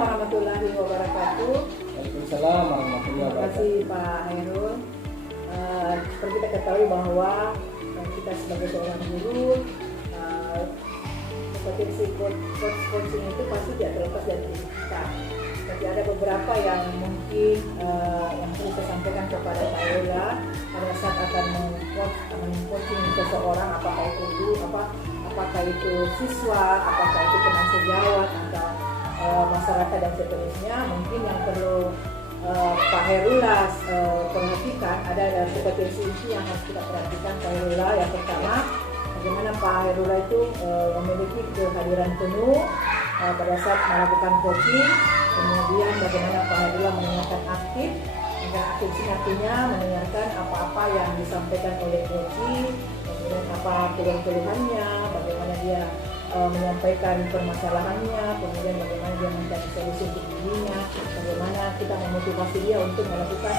warahmatullahi wabarakatuh. Waalaikumsalam warahmatullahi Terima wabarakatuh. kasih Pak Hairul. Seperti kita ketahui bahwa kita sebagai seorang guru, kompetensi coaching itu pasti tidak terlepas dari diri kita. Jadi ada beberapa yang mungkin yang perlu saya sampaikan kepada Pak Yola pada saat akan meng-coaching seseorang, apakah itu guru, apakah itu siswa, apakah itu teman sejawat atau masyarakat dan seterusnya. Mungkin yang perlu Pak Hairullah perhatikan ada kompetensi inti yang harus kita perhatikan Pak Hairullah. Yang pertama, bagaimana Pak Hairullah itu memiliki kehadiran penuh pada saat melakukan coaching. Kemudian bagaimana Pak Hairullah mendengarkan aktif. Dengan aktif ini artinya mendengarkan apa-apa yang disampaikan oleh coaching, kemudian apa keluhan-keluhannya, bagaimana dia menyampaikan permasalahannya, kemudian bagaimana dia mencari solusi untuk dirinya, bagaimana kita memotivasi dia untuk melakukan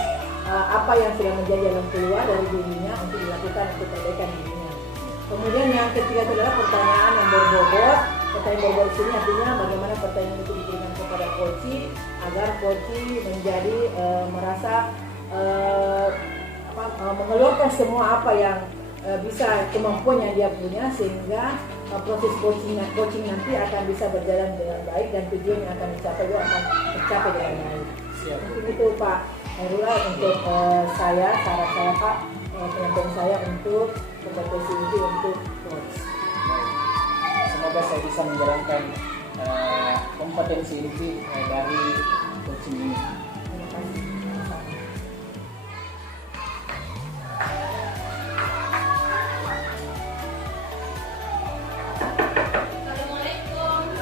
apa yang sedang menjadi jalan keluar dari dirinya untuk dilakukan untuk perbaikan dirinya. Kemudian yang ketiga itu adalah pertanyaan yang berbobot. Pertanyaan berbobot ini artinya bagaimana pertanyaan itu diberikan kepada coaching agar coaching menjadi merasa mengeluarkan semua apa yang bisa kemampuan yang dia punya, sehingga proses coaching nanti akan bisa berjalan dengan baik dan tujuan yang akan dicapai juga akan tercapai dengan baik. Mungkin itu Pak Hairullah untuk saran saya Pak, penyampaian saya untuk kompetensi ini untuk coach. Semoga saya bisa menjalankan kompetensi inti dari coaching ini. Terima kasih.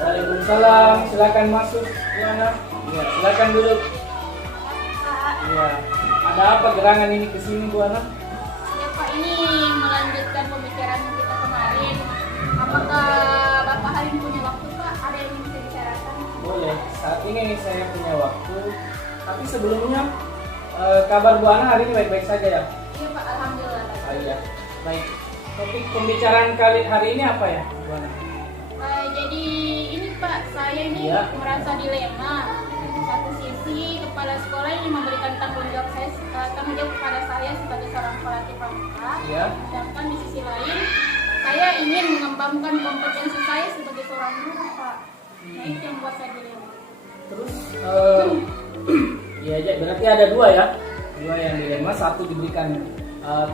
Waalaikumsalam, silakan masuk Bu Ana. Iya, silakan duduk. Iya. Ada apa gerangan ini kesini Bu Ana? Ya Pak, ini melanjutkan pembicaraan kita kemarin. Apakah Bapak hari ini punya waktu Pak? Ada yang ingin saya bicarakan? Boleh, saat ini saya punya waktu. Tapi sebelumnya kabar Bu Ana hari ini baik-baik saja ya? Iya Pak, alhamdulillah. Iya. Baik. Topik pembicaraan kali hari ini apa ya Bu Ana? Jadi ini Pak, saya ini Ya. merasa dilema. Satu sisi kepala sekolah ini memberikan tanggung jawab kepada saya sebagai seorang pelatih pramuka. Iya. Sedangkan di sisi lain saya ingin mengembangkan kompetensi saya sebagai seorang guru Pak. Nah itu yang buat saya dilema. Terus ya berarti ada dua ya, dua yang dilema. Satu diberikan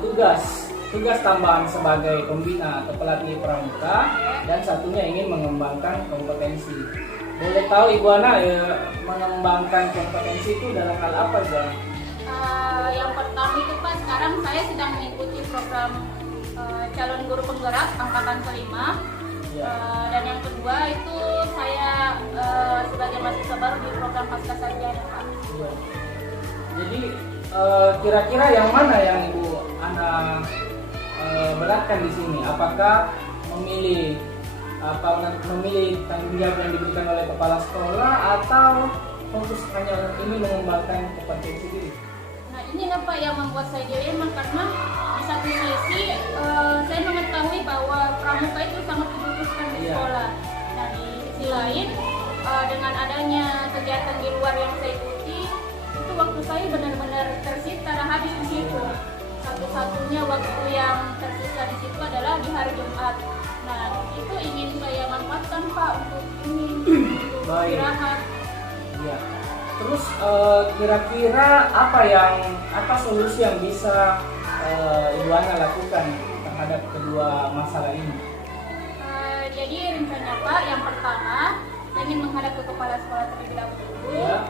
tugas tambahan sebagai pembina atau pelatih pramuka, dan satunya ingin mengembangkan kompetensi. Boleh tahu Ibu Ana mengembangkan kompetensi itu dalam hal apa Ibu Ana? Yang pertama itu Pak, sekarang saya sedang mengikuti program calon guru penggerak angkatan kelima. Ya. Dan yang kedua itu saya sebagai mahasiswa baru di program pasca sarjana Pak. Ya. Jadi kira-kira yang mana yang Ibu Ana beratkan di sini? Apakah memilih tanggung jawab yang diberikan oleh kepala sekolah, atau fokus hanya ingin mengembangkan kompetensi diri? Nah inilah Pak yang membuat saya dilema, karena di satu sisi saya mengetahui bahwa pramuka itu sangat dibutuhkan di sekolah. Nah di sisi lain dengan adanya kegiatan di luar yang saya ikuti, itu waktu saya benar-benar tersita dan habis di situ. Satu-satunya waktu yang tersisa di situ adalah di hari Jumat. Nah itu ingin saya manfaatkan Pak untuk ini, untuk istirahat. Ya. Terus kira-kira apa solusi yang bisa Ibu Ana lakukan terhadap kedua masalah ini? Jadi rencananya Pak, yang pertama saya ingin menghadap ke kepala sekolah terlebih dahulu. Ya.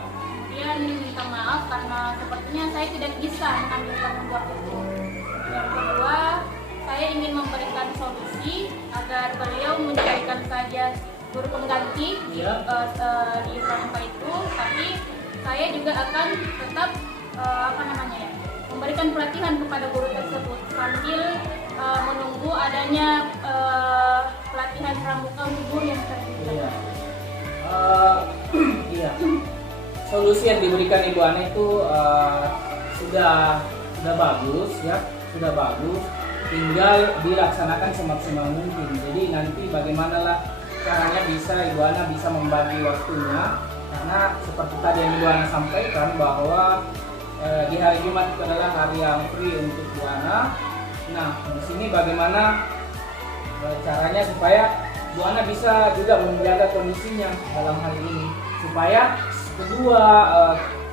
Kemudian minta maaf karena sepertinya saya tidak bisa mengambil tanggung jawab itu. Yang kedua, saya ingin memberikan solusi agar beliau mencarikan saja guru pengganti di pramuka itu, tapi saya juga akan tetap memberikan pelatihan kepada guru tersebut sambil menunggu adanya pelatihan pramuka untuk guru yang terbuka. Iya. Solusi yang diberikan Ibu Ana itu sudah bagus ya, sudah bagus. Tinggal dilaksanakan semaksimal mungkin. Jadi nanti bagaimanalah caranya Ibu Ana bisa membagi waktunya, karena Karena seperti tadi yang Ibu Ana sampaikan bahwa di hari Jumat itu adalah hari yang free untuk Bu Ana. Nah, di sini bagaimana caranya supaya Bu Ana bisa juga menjaga kondisinya dalam hal ini, supaya kedua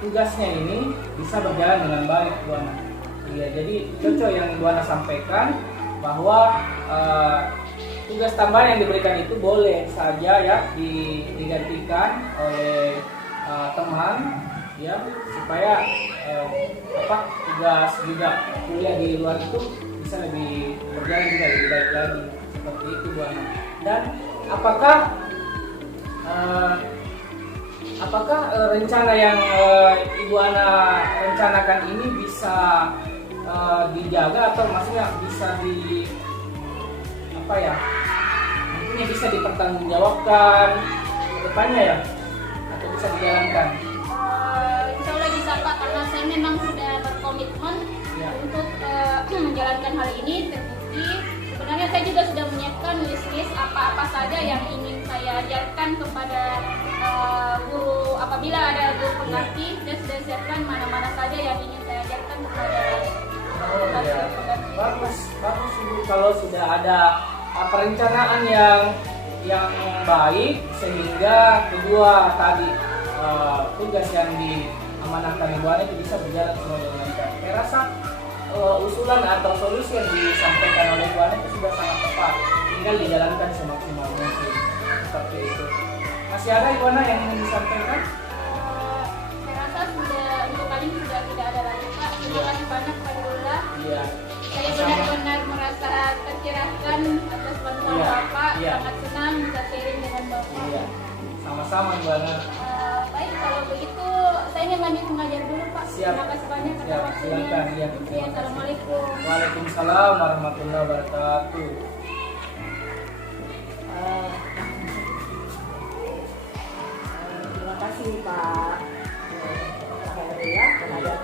tugasnya ini bisa berjalan dengan baik, Bu Ana. Iya, jadi cocok yang Bu Ana sampaikan bahwa tugas tambahan yang diberikan itu boleh saja ya digantikan oleh teman ya, supaya tugas juga kuliah di luar itu bisa lebih berjalan juga lebih baik lagi, seperti itu Bu Ana. Dan apakah rencana yang Ibu Ana rencanakan ini bisa dijaga, atau maksudnya bisa mungkin bisa dipertanggungjawabkan ke depannya ya, atau bisa dijalankan? Insya Allah bisa Pak, karena saya memang sudah berkomitmen Ya. untuk menjalankan hal ini. Terbukti sebenarnya saya juga sudah menyiapkan list apa-apa saja yang ingin saya ajarkan kepada guru. Apabila ada guru pengganti, saya sudah siapkan mana-mana saja yang ingin saya ajarkan kepada Oh guru ya, pengganti. bagus Ibu kalau sudah ada perencanaan yang baik, sehingga kedua tadi tugas yang diamanahkan Ibu Ana itu bisa berjalan semua dengan lancar. Saya rasa usulan atau solusi yang disampaikan oleh Ibu Ana itu sudah sangat tepat, tinggal dijalankan semaksimal mungkin, seperti itu. Masih ada Ibu Ana yang ingin disampaikan? Saya rasa sudah untuk kali ini sudah tidak ada lagi Pak. Terima kasih banyak Pak Lula. Iya. Saya benar-benar merasa tercerahkan atas bantuan Iya, Bapak. iya. Sangat senang bisa sharing dengan Bapak. Iya, sama-sama Ibu Ana. Baik, kalau begitu saya ingin lanjut mengajar dulu Pak. Siap. Terima kasih banyak atas Siap, waktunya. silakan. Iya, Assalamualaikum. Waalaikumsalam warahmatullahi wabarakatuh. Terima kasih Pak Hairullah terhadap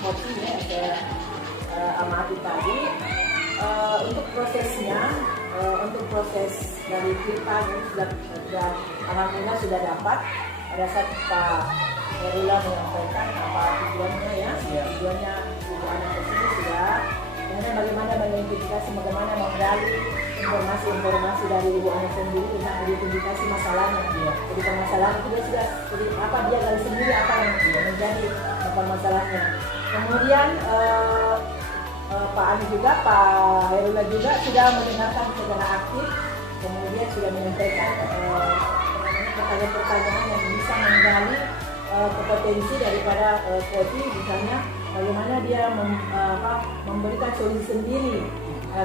motifnya yang saya amati tadi. Untuk prosesnya, untuk proses dari kita ini sudah alhamdulillah sudah dapat. Pada saat Pak Hairullah menyampaikan apa tujuannya ya, tujuannya Ibu Ana kesini sudah. Kemudian bagaimana mengidentifikasi, bagaimana menggali informasi dari Ibu Ana sendiri tentang identifikasi masalahnya. Jadi permasalahan itu dia sudah dia gali sendiri apa yang menjadi masalahnya. Kemudian Pak Ani juga, Pak Hairullah juga sudah mendengarkan secara aktif, kemudian sudah menyampaikan pertanyaan-pertanyaan yang bisa menggali kompetensi daripada Koti, misalnya bagaimana dia memberikan solusi sendiri,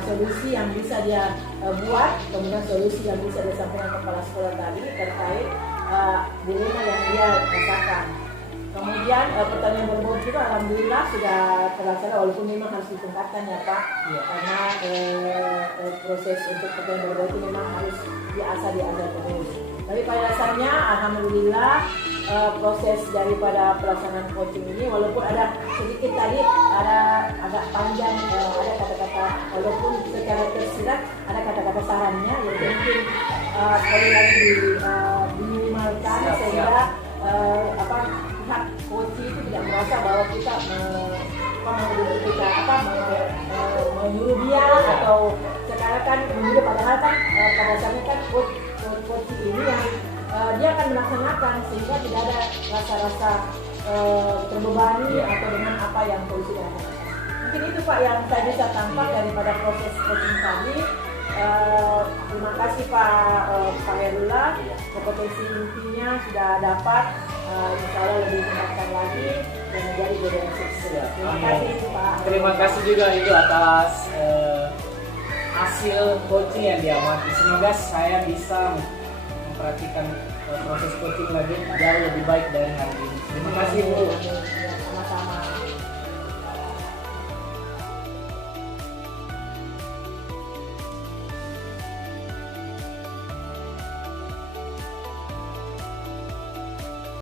solusi yang bisa dia buat, kemudian solusi yang bisa dia sampaikan ke kepala sekolah tadi terkait dilema yang dia rasakan. Kemudian pertanyaan berbobot juga alhamdulillah sudah terlaksana, walaupun memang harus ditingkatkan ya Pak, karena proses untuk pertanyaan berbobot itu memang harus diasah terus. Tapi pada dasarnya alhamdulillah proses daripada pelaksanaan coaching ini, walaupun ada sedikit tadi ada agak panjang, ada kata-kata walaupun secara tersirat ada kata-kata sarannya yang mungkin sekali lagi diminimalkan sehingga pihak coaching itu tidak merasa bahwa kita menyuruh dia atau sekarang kan menyuruh, padahal kan pada dasarnya kan coaching ini yang dia akan melaksanakan sehingga tidak ada rasa-rasa terbebani atau dengan apa yang polisi lakukan. Mungkin itu Pak yang saya bisa tangkap daripada proses coaching tadi. Terima kasih Pak Hairullah, kompetensi intinya sudah dapat, insya Allah lebih tingkatkan lagi dan menjadi guru yang sukses. Terima kasih Pak. Terima kasih juga itu atas hasil coaching yang diamati. Semoga saya bisa memperhatikan proses coaching lagi jauh lebih baik dari hari ini. Terima kasih Bu. Sama-sama.